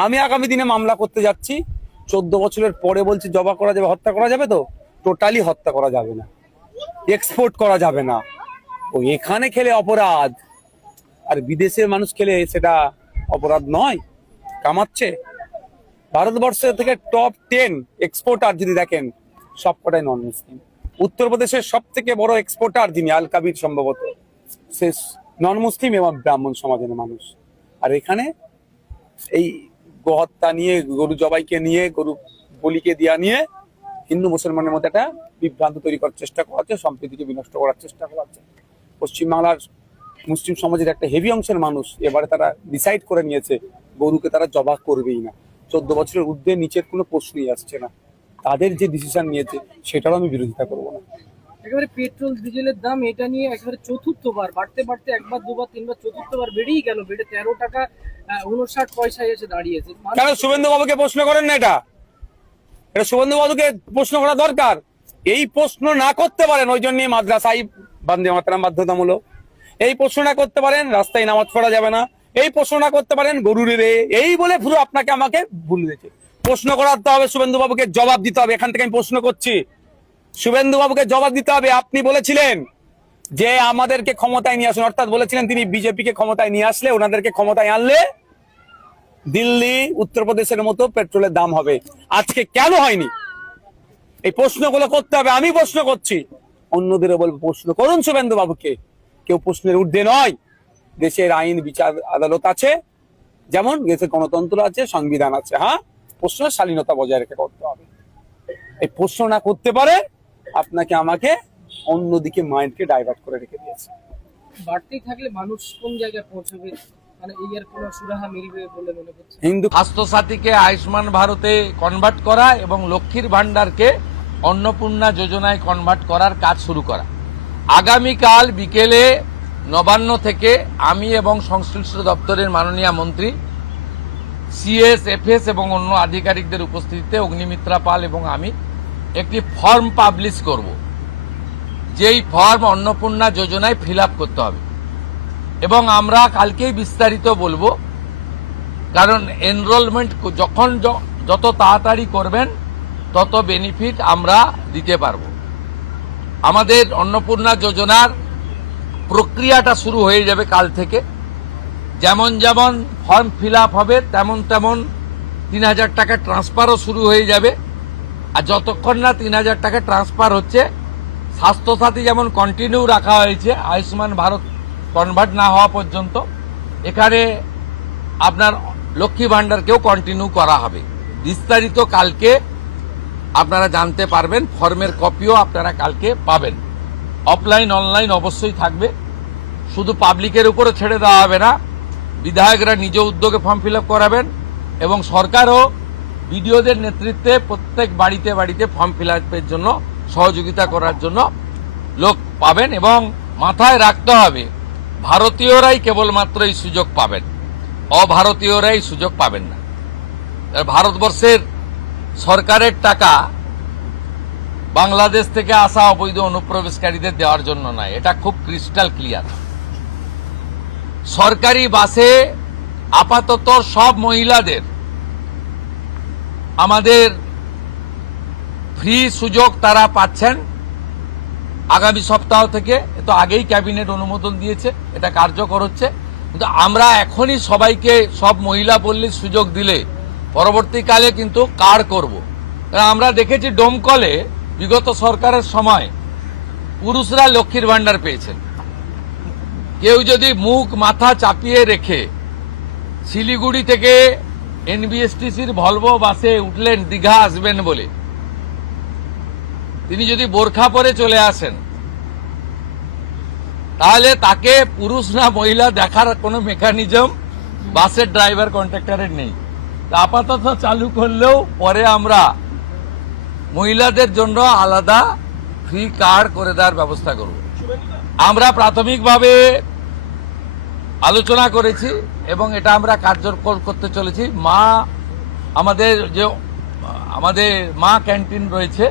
আমি আগামী দিনে মামলা করতে যাচ্ছি, 14 বছরের পরে বলছি জবা করা যাবে, হত্যা করা যাবে, তো টোটালি হত্যা করা যাবে না, এক্সপোর্ট করা যাবে না। ও এখানে খেলে অপরাধ, আর বিদেশের মানুষ খেলে সেটা অপরাধ নয়, কামাচ্ছে। ভারতবর্ষ থেকে টপ 10 এক্সপোর্টার যদি দেখেন, সবকটাই নন মুসলিম। উত্তরপ্রদেশের সব থেকে বড় এক্সপোর্টার যিনি, আল কাবির সম্ভবত, সে নন মুসলিম এবং ব্রাহ্মণ সমাজের মানুষ। আর এখানে এই গোহত্যা নিয়ে, গরু জবাইকে নিয়ে, গরু বলিকে দিয়া নিয়ে হিন্দু মুসলমানের মধ্যে একটা বিভ্রান্ত তৈরি করার চেষ্টা করা হচ্ছে, সম্প্রীতিকে বিনষ্ট করার চেষ্টা করা হচ্ছে। পশ্চিমবাংলার মুসলিম সমাজের একটা হেভি অংশের মানুষ এবারে তারা ডিসাইড করে নিয়েছে গরুকে তারা জবাই করবেই না। 14 বছরের ঊর্ধ্বে নিচের কোনো প্রশ্নই আসছে না। তাদের যে ডিসিশন নিয়েছে সেটারও আমি বিরোধিতা করবো না। একেবারে পেট্রোল ডিজেলের দাম এটা নিয়ে একেবারে চতুর্থবার বাড়তে বাড়তে একবার দুবার তিনবার চতুর্থবার বেড়েই গেল, বেড়ে 13 টাকা 59 পয়সায় এসে দাঁড়িয়েছে। কেন শুভেন্দু বাবুকে প্রশ্ন করেন না? এটা শুভেন্দু বাবুকে প্রশ্ন করা দরকার। এই প্রশ্ন না করতে পারেন, ওই জন্য মাদ্রাসায় বন্দে মাতরম বাধ্যতামূলক। এই প্রশ্ন না করতে পারেন, রাস্তায় নামাজ পড়া যাবে না। এই প্রশ্ন না করতে পারেন, গরুর রে, এই বলে পুরো আপনাকে আমাকে ভুল দিয়েছে। প্রশ্ন করাতে হবে, শুভেন্দু বাবুকে জবাব দিতে হবে। এখান থেকে আমি প্রশ্ন করছি, শুভেন্দু বাবুকে জবাব দিতে হবে। আপনি বলেছিলেন যে আমাদেরকে ক্ষমতায় নিয়ে আসুন, অর্থাৎ বলেছিলেন তিনি বিজেপিকে ক্ষমতায় নিয়ে আসলে, ওনাদেরকে ক্ষমতায় আনলে দিল্লি উত্তরপ্রদেশের মতো পেট্রোলের দাম হবে। আজকে কেন হয়নি? এই প্রশ্নগুলো করতে হবে। আমি প্রশ্ন করছি, অন্যদেরও বলবো প্রশ্ন করুন শুভেন্দু বাবুকে। কেউ প্রশ্নের ঊর্ধ্বে নয়। দেশের আইন বিচার আদালত আছে, যেমন দেশের গণতন্ত্র আছে, সংবিধান আছে। হ্যাঁ, প্রশ্নের শালীনতা বজায় রেখে করতে হবে। এই প্রশ্ন না করতে পারে, আপনাকে আমাকে অন্যদিকে মাইন্ডকে ডাইভার্ট করে রেখে দিয়েছে। বাড়তেই থাকলে মানুষ কোন জায়গায় পৌঁছবে, মানে এই এর কোনো সুরাহা মিলবে বলে মনে করছে? হিন্দু স্বাস্থ্যসাথীকে আয়ুষ্মান ভারতে কনভার্ট করা এবং লক্ষ্মীর ভান্ডারকে অন্নপূর্ণা যোজনায় কনভার্ট করার কাজ শুরু করা। আগামীকাল বিকেলে নবান্ন থেকে আমি এবং সংশ্লিষ্ট দপ্তরের মাননীয় মন্ত্রী, সিএস, এফএস এবং অন্য আধিকারিকদের উপস্থিতিতে অগ্নিমিত্রা পাল এবং আমি একটি ফর্ম পাবলিশ করব, যেই ফর্ম অন্নপূর্ণা যোজনায় ফিল আপ করতে হবে। এবং আমরা কালকেই বিস্তারিত বলবো, কারণ এনরোলমেন্ট যখন যত তাড়াতাড়ি করবেন তত বেনিফিট আমরা দিতে পারবো। আমাদের অন্নপূর্ণা যোজনার প্রক্রিয়াটা শুরু হয়ে যাবে কাল থেকে। যেমন যেমন ফর্ম ফিল আপ হবে তেমন তেমন 3000 টাকা ট্রান্সফারও শুরু হয়ে যাবে। আর যতক্ষণ না 3000 টাকা ট্রান্সফার হচ্ছে, স্বাস্থ্যসাথী যেমন কন্টিনিউ রাখা হয়েছে আয়ুষ্মান ভারত কনভার্ট না হওয়া পর্যন্ত, এখানে আপনার লক্ষ্মী ভান্ডারকেও কন্টিনিউ করা হবে। বিস্তারিত কালকে আপনারা জানতে পারবেন, ফর্মের কপিও আপনারা কালকে পাবেন। অফলাইন অনলাইন অবশ্যই থাকবে, শুধু পাবলিকের উপরে ছেড়ে দেওয়া হবে না। বিধায়করা নিজ উদ্যোগে ফর্ম ফিল আপ করাবেন এবং সরকারও বিডিওদের নেতৃত্বে প্রত্যেক বাড়িতে বাড়িতে ফর্ম ফিল আপের জন্য সহযোগিতা করার জন্য লোক পাবেন। এবং মাথায় রাখতে হবে, ভারতীয়রাই কেবলমাত্র এই সুযোগ পাবেন, অভারতীয়রাই সুযোগ পাবেন না। ভারতবর্ষের সরকারের টাকা বাংলাদেশ থেকে আসা অবৈধ অনুপ্রবেশকারীদের দেওয়ার জন্য নয়, এটা খুব ক্রিস্টাল ক্লিয়ার। সরকারি বাসে আপাতত সব মহিলাদের আমাদের ফ্রি সুযোগ তারা পাচ্ছেন আগামী সপ্তাহ থেকে। তো আগেই ক্যাবিনেট অনুমোদন দিয়েছে, এটা কার্যকর হচ্ছে। কিন্তু আমরা এখনই সবাইকে, সব মহিলা বললে সুযোগ দিলে পরবর্তীকালে কিন্তু কার্ড করব। আমরা দেখেছি ডোমকলে বিগত সরকারের সময় পুরুষরা লক্ষ্মীর ভান্ডার পেয়েছেন। কেউ যদি মুখ মাথা চাপিয়ে রেখে শিলিগুড়ি থেকে এনবিএসটিসির ভলভো বাসে উঠলেন দীঘা আসবেন বলে, তিনি যদি বোরখা পরে চলে আসেন, তাহলে তাকে পুরুষ না মহিলা দেখার কোনো মেকানিজম বাসের ড্রাইভার কন্ট্রাক্টরের নেই। আপাতত চালু করলেও পরে আমরা মহিলাদের জন্য আলাদা ফ্রি কার্ড করে দেওয়ার ব্যবস্থা করব। আমরা প্রাথমিকভাবে আলোচনা করেছি এবং এটা আমরা কার্যকর করতে চলেছি। আমাদের মা ক্যান্টিন রয়েছে,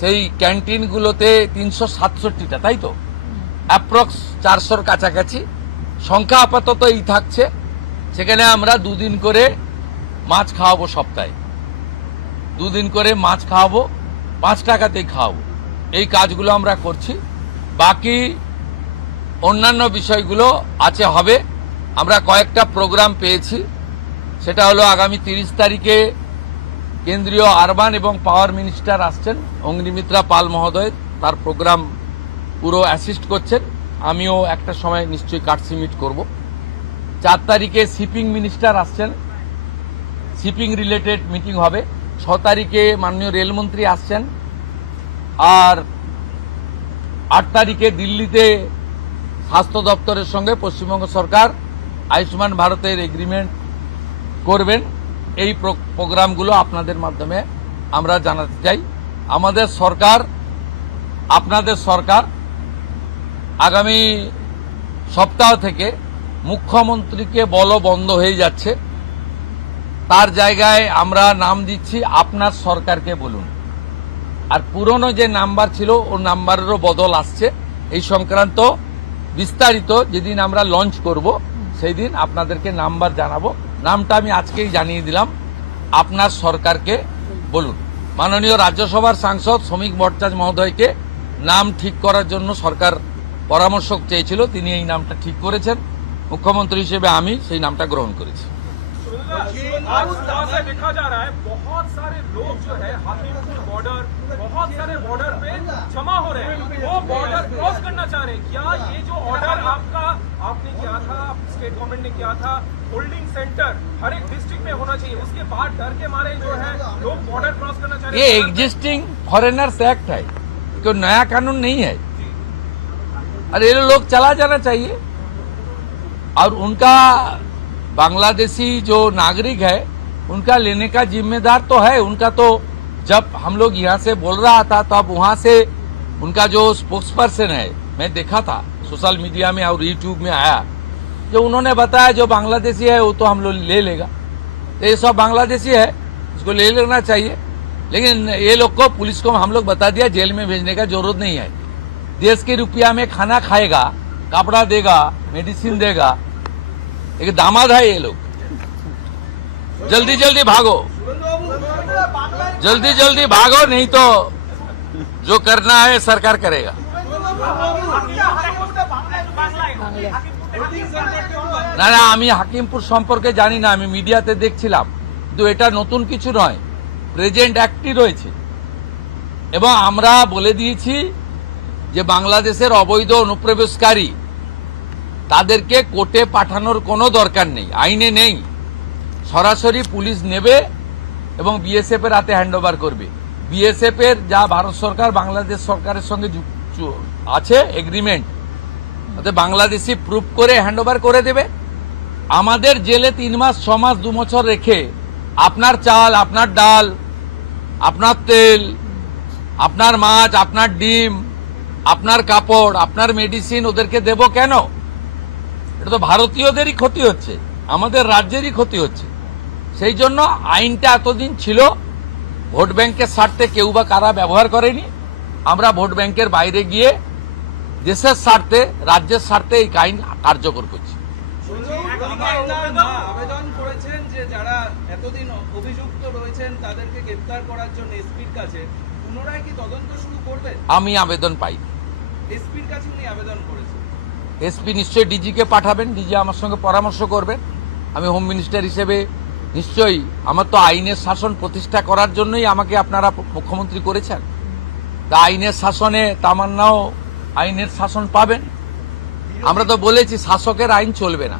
সেই ক্যান্টিনগুলোতে 367টা, তাই তো অ্যাপ্রক্স 400-র কাছাকাছি সংখ্যা আপাতত এই থাকছে। সেখানে আমরা 2 দিন করে মাছ খাওয়াবো সপ্তাহে, 2 দিন করে মাছ খাওয়াবো, 5 টাকাতেই খাওয়াবো। এই কাজগুলো আমরা করছি। বাকি অন্যান্য বিষয়গুলো আছে, হবে। আমরা কয়েকটা প্রোগ্রাম পেয়েছি, সেটা হলো আগামী 30 তারিখে কেন্দ্রীয় আরবান এবং পাওয়ার মিনিস্টার আসছেন, অগ্নিমিত্রা পাল মহোদয়, তার প্রোগ্রাম পুরো অ্যাসিস্ট করছেন। আমিও একটা সময় নিশ্চয়ই কাটসি মিট করব। 4 তারিখে শিপিং মিনিস্টার আসছেন, শিপিং রিলেটেড মিটিং হবে। 6 তারিখে মাননীয় রেলমন্ত্রী আসছেন। আর 8 তারিখে দিল্লিতে স্বাস্থ্য দপ্তরের সঙ্গে পশ্চিমবঙ্গ সরকার আয়ুষ্মান ভারতের এগ্রিমেন্ট করবেন। এই প্রোগ্রামগুলো আপনাদের মাধ্যমে আমরা জানাতে চাই। আমাদের সরকার, আপনাদের সরকার আগামী সপ্তাহ থেকে মুখ্যমন্ত্রীকে বলো বন্ধ হয়ে যাচ্ছে, তার জায়গায় আমরা নাম দিচ্ছি আপনার সরকারকে বলুন। আর পুরনো যে নাম্বার ছিল ও নাম্বারেরও বদল আসছে। এই সংক্রান্ত বিস্তারিত যেদিন আমরা লঞ্চ করব সেই দিন আপনাদেরকে নাম্বার জানাবো। নামটা আমি আজকেই জানিয়ে দিলাম, আপনার সরকারকে বলুন। মাননীয় রাজ্যসভার সাংসদ শ্রমিক ভট্টাচার্য মহোদয়কে নাম ঠিক করার জন্য সরকার পরামর্শ চেয়েছিল, তিনি এই नामটা ঠিক করেছেন। মুখ্যমন্ত্রী হিসেবে আমি সেই নামটা গ্রহণ করেছি। आज सुबह से देखा जा रहा है बहुत सारे लोग जो है हाथीपुर बॉर्डर, बहुत सारे बॉर्डर पे जमा हो रहे हैं, वो बॉर्डर क्रॉस करना चाह रहे हैं। क्या ये जो ऑर्डर आपने किया था, स्टेट गवर्नमेंट ने किया था, होल्डिंग सेंटर हर एक डिस्ट्रिक्ट में होना चाहिए, उसके बाद डर के मारे जो है लोग बॉर्डर क्रॉस करना चाह रहे ये हैं? एग्जिस्टिंग फॉरेनर्स एक्ट है, कोई नया कानून नहीं है। और ये लोग चला जाना चाहिए। और उनका बांग्लादेशी जो नागरिक है उनका लेने का जिम्मेदार तो है उनका। तो जब हम लोग यहाँ से बोल रहा था तो अब वहाँ से उनका जो स्पोक्स पर्सन है, मैं देखा था सोशल मीडिया में और यूट्यूब में आया, जो उन्होंने बताया जो बांग्लादेशी है वो तो हम लोग ले लेगा। तो ये सब बांग्लादेशी है, इसको ले लेना चाहिए। लेकिन ये लोग को, पुलिस को हम लोग बता दिया जेल में भेजने का जरूरत नहीं है। देश के रुपया में खाना खाएगा, कपड़ा देगा, मेडिसिन देगा। एक दामाद है ये लोग। जल्दी जल्दी भागो, जल्दी जल्दी भागो, नहीं तो जो करना है सरकार करेगा। না না, আমি হাকিমপুর সম্পর্কে জানি না, আমি মিডিয়াতে দেখছিলাম, কিন্তু এটা নতুন কিছু নয়, প্রেজেন্ট অ্যাক্টই রয়েছে। এবং আমরা বলে দিয়েছি যে বাংলাদেশের অবৈধ অনুপ্রবেশকারী তাদেরকে কোর্টে পাঠানোর কোনো দরকার নেই, আইনে নেই। সরাসরি পুলিশ নেবে এবং বিএসএফ এর হাতে হ্যান্ডওভার করবে। বিএসএফ এর যা ভারত সরকার বাংলাদেশ সরকারের সঙ্গে আছে এগ্রিমেন্ট, তাতে বাংলাদেশি প্রুফ করে হ্যান্ডওভার করে দেবে। আমাদের জেলে 3 মাস 6 মাস 2 বছর রেখে আপনার চাল, আপনার ডাল, আপনার তেল, আপনার মাছ, আপনার ডিম, আপনার কাপড়, আপনার মেডিসিন ওদেরকে দেব কেন? এটা তো ভারতীয়দেরই ক্ষতি হচ্ছে, আমাদের রাজ্যেরই ক্ষতি হচ্ছে। সেই জন্য আইনটা এতদিন ছিল ভোট ব্যাংকের স্বার্থে কেউ বা কারা ব্যবহার করেনি। আমরা ভোট ব্যাংকের বাইরে গিয়ে দেশের স্বার্থে, রাজ্যের স্বার্থে এই আইন কার্যকর করছি। আবেদন করেছেন যে যারা এতদিন অভিযুক্ত রয়েছেন তাদেরকে গ্রেফতার করার জন্য এসপির কাছে, পুনরায় কি তদন্ত শুরু করবেন? আমি আবেদন পাই, এসপির কাছে উনি আবেদন করেছেন। এসপি নিশ্চয়ই ডিজিকে পাঠাবেন, ডিজি আমার সঙ্গে পরামর্শ করবেন। আমি হোম মিনিস্টার হিসেবে নিশ্চয়ই, আমার তো আইনের শাসন প্রতিষ্ঠা করার জন্যই আমাকে আপনারা মুখ্যমন্ত্রী করেছেন। তা আইনের শাসনে তামান্নাও আইনের শাসন পাবেন। আমরা তো বলেছি শাসকের আইন চলবে না,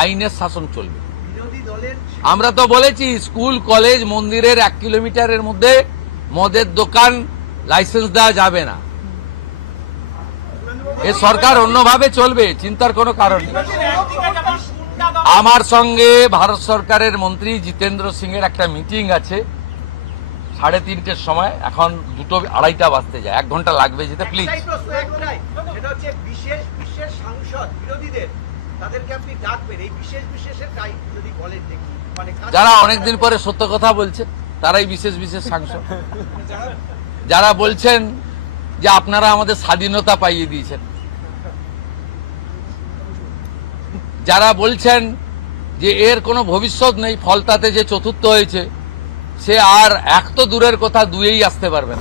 আইনের শাসন চলবে। আমরা তো বলেছি স্কুল, কলেজ, মন্দিরের 1 কিলোমিটারের মধ্যে মদের দোকান লাইসেন্স দেওয়া যাবে না। এ সরকার অন্যভাবে চলবে, চিন্তার কোনো কারণ নেই। আমার সঙ্গে ভারত সরকারের মন্ত্রী জিতেন্দ্র সিং এর একটা মিটিং আছে 3:30টার সময়, এখন 2:30 বাজতে যায়, 1 ঘন্টা লাগবে যেতে। প্লিজ, বিশেষ সাংসদ বিরোধীদের তাদেরকে আপনি ডাকবেন, এই বিশেষের টাইপ যদি বলেন দেখি, মানে যারা অনেকদিন পরে সত্য কথা বলছে তারাই বিশেষ সাংসদ। যারা বলছেন যে আপনারা আমাদের স্বাধীনতা পাইয়ে দিয়েছেন, যারা বলছেন যে এর কোনো ভবিষ্যৎ নেই, ফলতাতে যে চতুর্থ হয়েছে সে আর এক তো দূরের কথা, দুয়েই আসতে পারবে না।